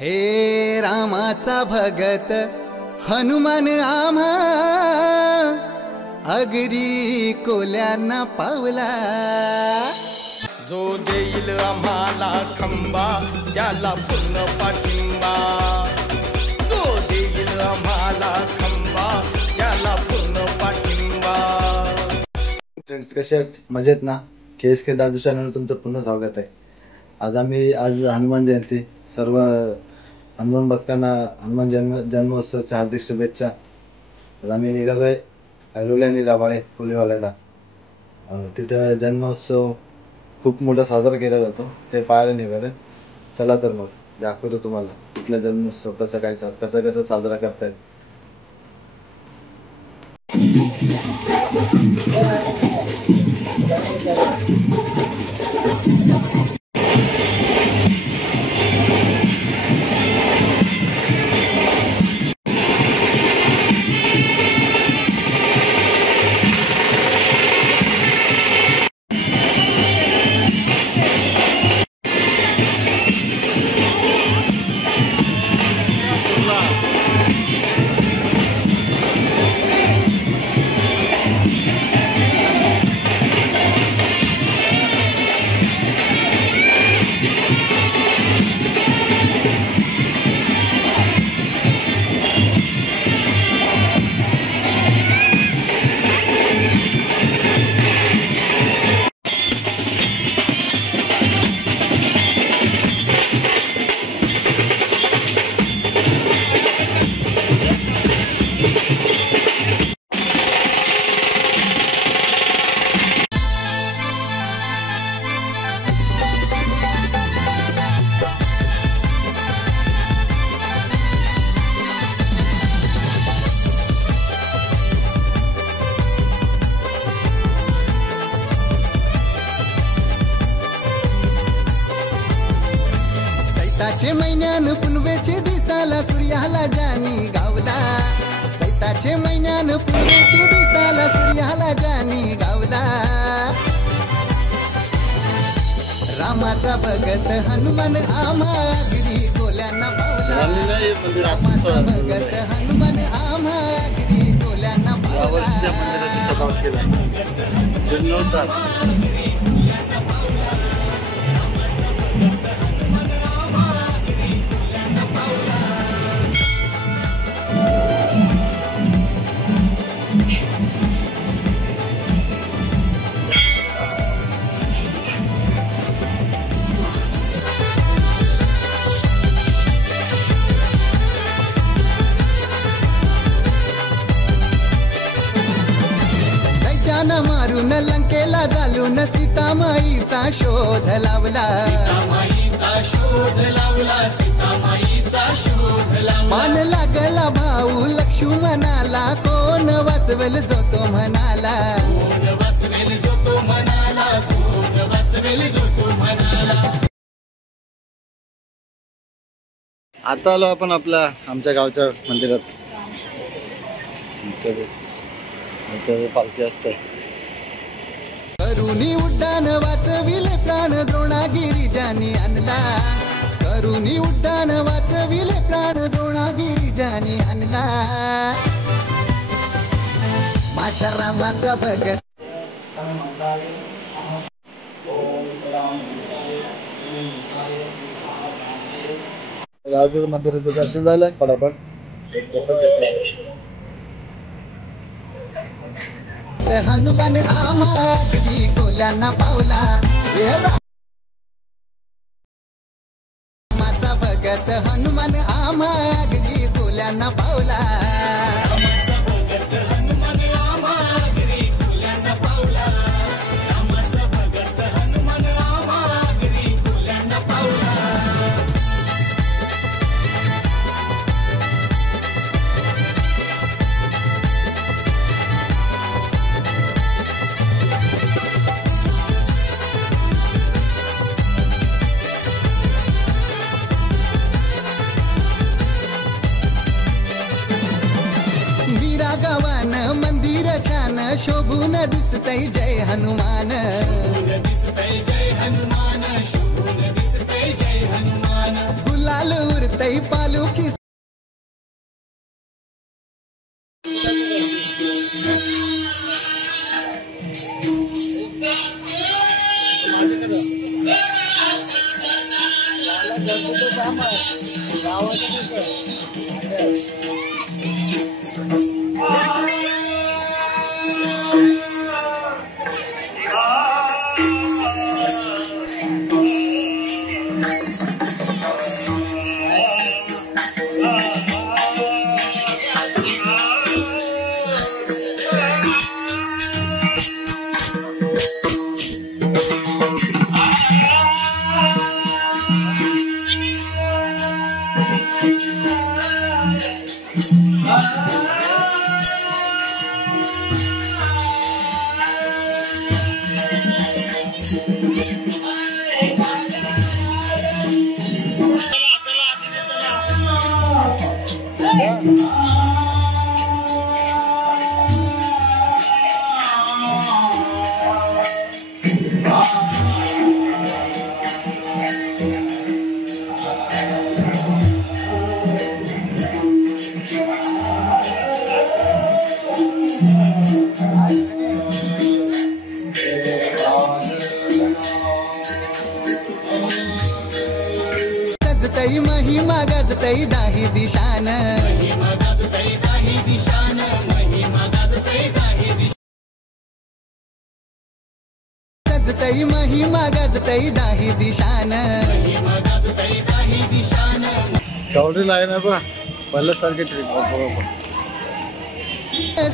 हे रामाचा भगत हनुमान आम्हा अगरी कोल्यांना पावला। जो देईल आम्हाला खंबा त्याला पूर्ण पाठिंबा, जो देईल आम्हाला खंबा त्याला पूर्ण पाठिंबा। फ्रेंड्स कसे आहेत? मजेत ना? KSK दादू चॅनलवर तुमचं पुन्हा स्वागत आहे। आज हनुमान जयंती, सर्व हनुमान भक्तांना हनुमान जन्मोत्सवाच्या हार्दिक शुभेच्छा। आज आम्ही निघालोय ऐरोली राबाळे फुलेवाल्याला। तिथं जन्मोत्सव खूप मोठा साजरा केला जातो, ते पाहायला निघाले। चला तर मग दाखवतो तुम्हाला तिथला जन्मोत्सव कसं साजरा करतायत। चैताचे महिन्यान पुनवेचे दिसाला सूर्याला जानी गावला। चैताचे महिन्यान पुनवेचे दिसाला सूर्याला जानी गावला। रामाचा भगत हनुमान आम्हा अगरी कोल्यांना पावला। रामाचा भगत हनुमान आम्हा अगरी कोल्यांना पावला। मारून लंकेला घालून सीतामाईचा शोध लावला। मान लागला भाऊ लक्ष्मणाला, कोण वाचवेल जो तो म्हणाला। आता आलो आपण आमच्या गावच्या मंदिरात। पालखी असते। करुणी उड्डाण वाचविले प्राण द्रोणागिरिजानी आणला। करुणी उड्डाण वाचविले प्राण द्रोणागिरिजानी आणला। माझ्या रामाचा भगत मंदिराचं दर्शन झालं पटापट। हनुमान आम्हा अगदी कोल्यांना पावला। रामाचा भगत हनुमान आम्हा अगदी कोल्यांना पावला। शोभून दिसतय जय हनुमान गुलाल उरतय पालुकी गजतई महिमा गजतई दाही दिशान गजतई महिमा गजतई दाही दिशान गावडी लाईन आहे बा पहिल्यासारखी ट्रिप बरोबर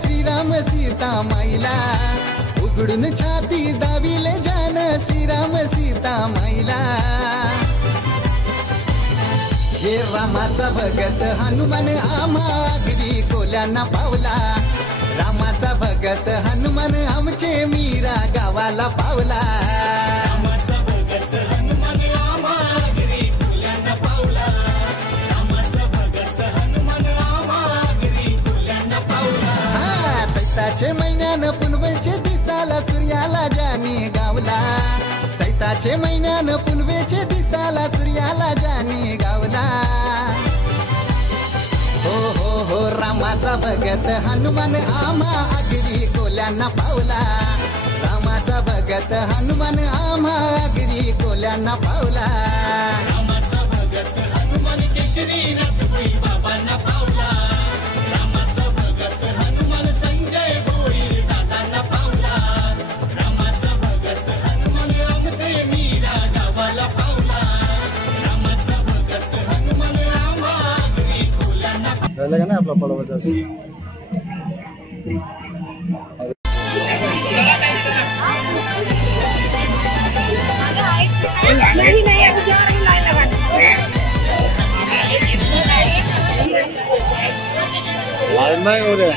श्रीराम सीता माईला उघडून छाती दाविले जान श्रीराम सीता माईला हे रामाचा भगत हनुमान आम्हागरी कोल्यांना पावला रामाचा भगत हनुमान आमचे मीरा गावाला पावला रामाचा भगत हनुमान आम्हागरी कोल्यांना पावला रामाचा भगत हनुमान आम्हागरी कोल्यांना पावला चैताचे महिन्यान पुनवेचे दिसाला सूर्याला जानी गावला चैताचे महिन्यान पुनवेचे दिसाला सूर्याला जानी गावला हो हो हो रामाचा भगत हनुमान आम्हा आगरी कोल्यांना पावला रामाचा भगत हनुमान आम्हा आगरी कोल्यांना पावला रामाचा भगत हनुमान केशरी नाथपुई बाबांना पावला रामाचा भगत हनुमान संजय भोईर दादांना पावला रामाचा भगत हनुमान आमचे मीरा गावाला पावला रामाचा भगत हनुमान आम्हा आगरी कोल्यांना झालं का नाही आपला पडवचा लाईन नाही हो रे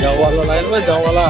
जवाला लाईन बघ जवाला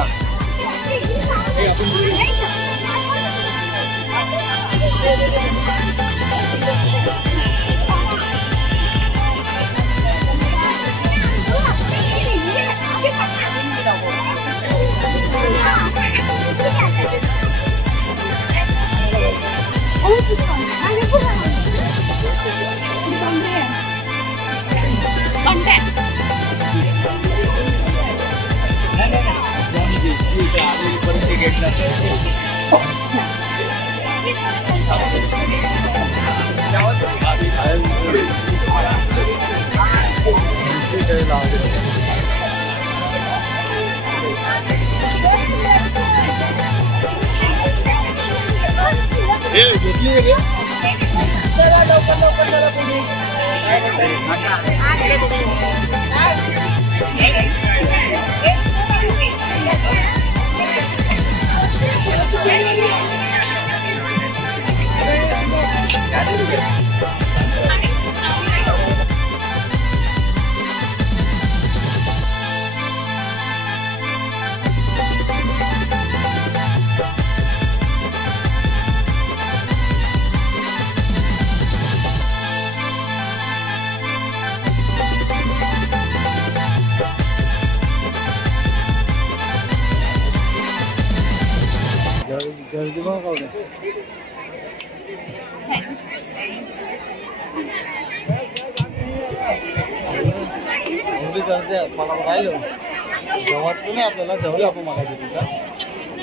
एवढी गर्दी आहे, मला राहिलो जेवायचं नाही आपल्याला, जेवलं आपण मागायचं तिथं.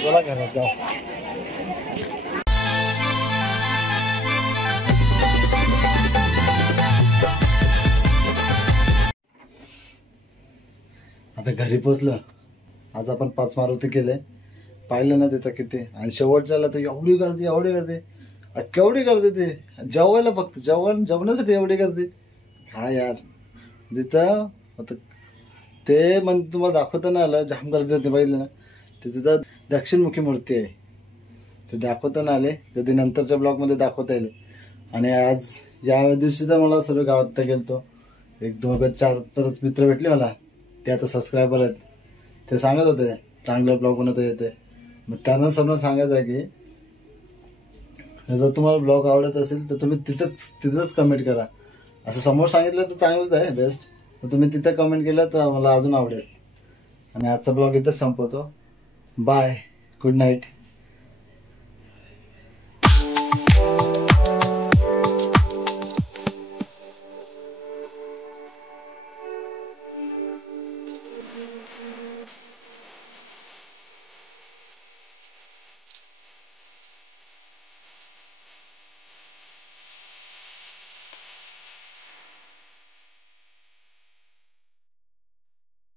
चला घरात जाऊ. आता घरी पोचलं. आज आपण 5 मारुती केले, पाहिलं ना तिथं किती. आणि शेवटच्याला तर एवढी गर्दी एवढी गर्दी, केवढी गर्दी ते जेवायला, फक्त जेवणासाठी एवढी गर्दी. हा यार तिथं आता ते म्हणजे तुम्हाला दाखवता ना आलं, जाम गर्दी होती पाहिलं ना. ते तिथं दक्षिणमुखी मूर्ती आहे, ते दाखवता ना आले, कधी नंतरच्या ब्लॉगमध्ये दाखवता येईल. आणि आज या दिवशी तर मला सर्व गावात गेलतो, 1-2-4 परत मित्र भेटले मला, ते आता सबस्क्रायबर आहेत. ते सांगत होते चांगलं ब्लॉग बनवता येते. मग त्यांना सर्व सांगायचं आहे की जर तुम्हाला ब्लॉग आवडत असेल तर तुम्ही तिथंच कमेंट करा. असं समोर सांगितलं तर चांगलंच आहे, बेस्ट. तर तुम्ही तिथं कमेंट केलं तर मला अजून आवडेल. आणि आजचा ब्लॉग इथंच संपवतो. Bye, good night.